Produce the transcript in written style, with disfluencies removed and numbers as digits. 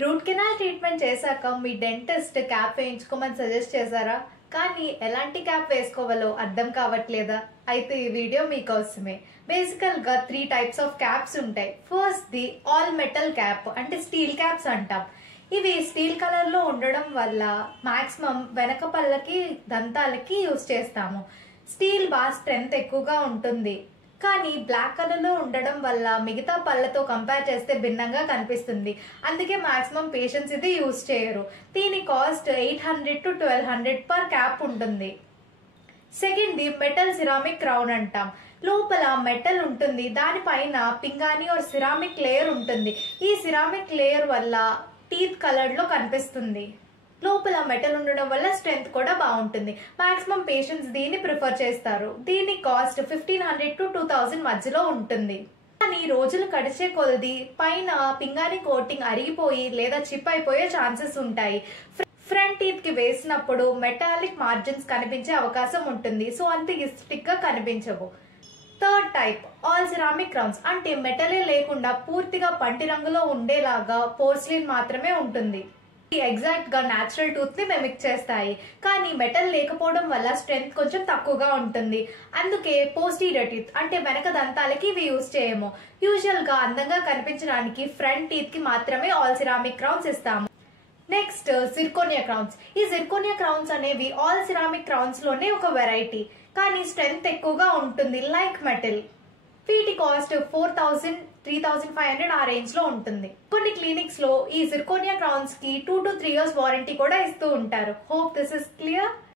Root canal treatment చేశాక మీ dentist cap వేయించుకోమని suggest చేశారా? కానీ ఎలాంటి క్యాప్ వేసుకోవాలో అర్థం కావట్లేదా? అయితే ఈ వీడియో మీకోసమే. బేసికల్గా 3 టైప్స్ ఆఫ్ క్యాప్స్ ఉంటాయి. First the all metal cap, అంటే స్టీల్ క్యాప్స్ అంటాం. ఇవి స్టీల్ కలర్ లో ఉండడం వల్ల మాక్సిమం వెనక పళ్ళకి దంతాలకి యూజ్ చేస్తాము. స్టీల్ బాగా స్ట్రెంగ్త్ ఎక్కువగా ఉంటుంది, కానీ బ్లాక్ కలర్ లో ఉండడం వల్ల మిగతా పళ్ళతో కంపేర్ చేస్తే భిన్నంగా కనిపిస్తుంది. అందుకే మాక్సిమం పేషెంట్స్ ఇది యూజ్ చేయరు. దీని కాస్ట్ 800 to 1200 పర్ క్యాప్ ఉంటుంది. Second the metal ceramic crown అంటాం. లోపల మెటల్ ఉంటుంది, దానిపైన పింగాణి ఆర్ సిరామిక్ లేయర్ ఉంటుంది. ఈ సిరామిక్ లేయర్ వల్ల టీత్ కలర్ లో కనిపిస్తుంది. లోపల మెటల్ ఉండడం వల్ల స్ట్రెంగ్త్ కూడా బాగుంటుంది. మాక్సిమం పేషెంట్స్ దీన్ని ప్రిఫర్ చేస్తారు. దీని కాస్ట్ 1500 to 2000 మధ్యలో ఉంటుంది. కానీ రోజులు గడిచే కొలది పైన పింగాణి కోటింగ్ అరిగిపోయి లేదా చిప్ అయిపోయే ఛాన్సెస్ ఉంటాయి. ఫ్రంట్ టీత్ కి వేసినప్పుడు మెటాలిక్ మార్జిన్స్ కనిపించే అవకాశం ఉంటుంది, సో అంత ఎస్థెటిక్ గా కనిపించవు. Third type all ceramic crowns, అంటే మెటలే లేకుండా పూర్తిగా పంటి రంగులో ఉండేలాగా పోర్సిలిన్ మాత్రమే ఉంటుంది. ఎగ్జాక్ట్ గా న్యాచురల్ టూత్ ని మిమిక్ చేస్తాయి, కానీ మెటల్ లేకపోవడం వల్ల స్ట్రెంగ్త్ కొంచెం తక్కువగా ఉంటుంది. అందుకే పోస్టీరియర్ టీత్, అంటే వెనక దంతాలకి ఇవి యూజ్ చేయము. యూజువల్ గా అందంగా కనిపించడానికి ఫ్రంట్ టీత్ కి మాత్రమే ఆల్ సిరామిక్ క్రౌన్స్ ఇస్తాము. Next zirconia crowns. ఈ జిర్కోనియా క్రౌన్స్ అనేవి ఆల్ సిరామిక్ క్రౌన్స్ లోనే ఒక వెరైటీ, కానీ స్ట్రెంగ్త్ ఎక్కువగా ఉంటుంది లైక్ మెటల్. వీటి కాస్ట్ 4000 3500 ఆ రేంజ్ లో ఉంటుంది. కొన్ని క్లినిక్స్ లో ఈ జిర్కోనియా క్రౌన్స్ కి 2 to 3 years వారంటీ కూడా ఇస్తూ ఉంటారు. Hope this is clear.